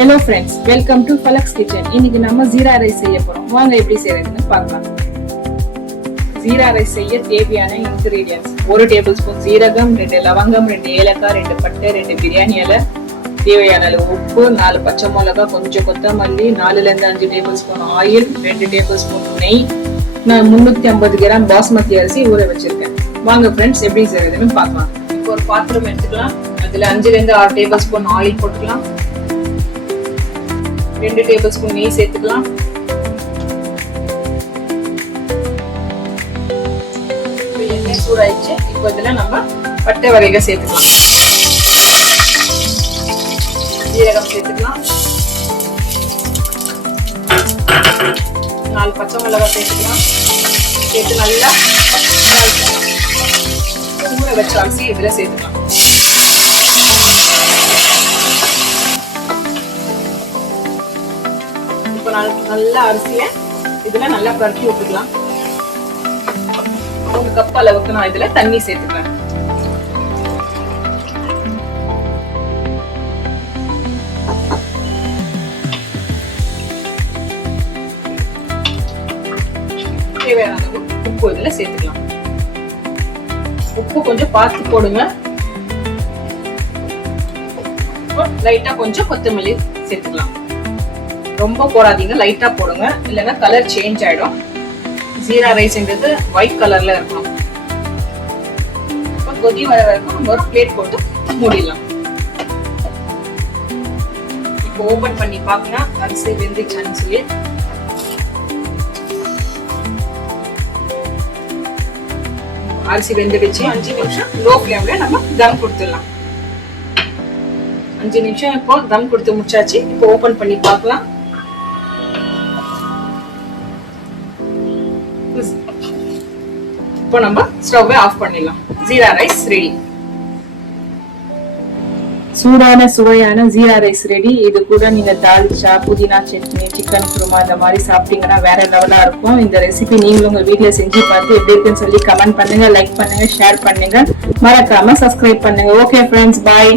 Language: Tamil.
ஹலோ ஃப்ரெண்ட்ஸ் வெல்கம் டு ஃபலக்ஸ் கிச்சன் இன்னைக்கு நம்ம ஜீரா ரைஸ் செய்ய போறோம். வாங்க எப்படி செய்யறதுன்னு பார்க்கலாம். ஜீரா ரைஸ் செய்ய தேவையான இன்கிரீடியன்ஸ் ஒரு டேபிள் ஸ்பூன் ஜீரகம் ரெண்டு லவங்கம் ரெண்டு ஏலக்காய் ரெண்டு பட்டை ரெண்டு பிரியாணி இலை தேவையான அளவு உப்பு நாலு பச்சை மிளகாய் கொஞ்சம் கொத்தமல்லி நாலுல இருந்து அஞ்சு டேபிள் ஸ்பூன் ஆயில் ரெண்டு டேபிள் ஸ்பூன் நெய் நான் முந்நூற்றி ஐம்பது கிராம் பாஸ்மதி அரிசி ஊற வச்சிருக்கேன். வாங்க ஃப்ரெண்ட்ஸ் எப்படி செய்யறதுன்னு பார்க்கலாம். இப்போ ஒரு பாத்திரம் எடுத்துக்கலாம். அதுல அஞ்சுல இருந்து ஆறு டேபிள் ஸ்பூன் ஆயில் போட்டுக்கலாம். ரெண்டு டேபிள் ஸ்பூன் நெய் சேர்த்துக்கலாம். எண்ணெய் சூடாயிடுச்சு. இப்போ இதில் நம்ம பட்டை வகைகள் சேர்த்துக்கலாம். ஜீரகம் சேர்த்துக்கலாம். நாலு பச்சை மிளகாய் சேர்த்துக்கலாம். சேர்த்து நல்லா ஊற வச்ச அரிசி இதில் சேர்த்துக்கலாம். நல்ல அரிசியை இதுல நல்லா பருத்தி விட்டுக்கலாம். ஒரு கப் அளவுக்கு நான் இதுல தண்ணி சேர்த்துக்கிறேன் தேவையான அளவு உப்பு இதுல சேர்த்துக்கலாம். உப்பு கொஞ்சம் பார்த்து போடுங்க. லைட்டா கொஞ்சம் கொத்தமல்லி சேர்த்துக்கலாம். ரொம்ப போடாதீங்க லைட்டாக போடுங்க. இல்லைன்னா கலர் சேஞ்ச் ஆகிடும் ஜீரா ரைஸ்ன்றது ஒயிட் கலரில் இருக்கும் இப்போ கொதி வர வரைக்கும் நம்ம ஒரு பிளேட் போட்டு மூடிடலாம். இப்போ ஓப்பன் பண்ணி பார்க்கலாம் அரிசி வெந்துச்சான்னு சொல்லி அரிசி வெந்துடுச்சு. அஞ்சு நிமிஷம் லோ ஃப்ளேம்ல நம்ம தம் கொடுத்துடலாம். அஞ்சு நிமிஷம் இப்போ தம் கொடுத்து முடிச்சாச்சு. இப்போ ஓபன் பண்ணி பார்க்கலாம் இப்போ நம்ம ஸ்டவ்வை ஆஃப் பண்ணிடலாம். Jeera rice ready. சூடான சுவையான ஜீரா ரைஸ் ரெடி. இது கூட நீங்க தால்ச்சா புதினா சட்னி சிக்கன் குருமா இந்த மாதிரி சாப்பிட்டீங்கன்னா வேற லெவலா இருக்கும். இந்த ரெசிபி நீங்களும் உங்க வீட்டுல செஞ்சு பார்த்து எப்படி இருக்குன்னு சொல்லி கமெண்ட் பண்ணுங்க லைக் பண்ணுங்க ஷேர் பண்ணுங்க. மறக்காம சப்ஸ்கிரைப் பண்ணுங்க. Okay friends bye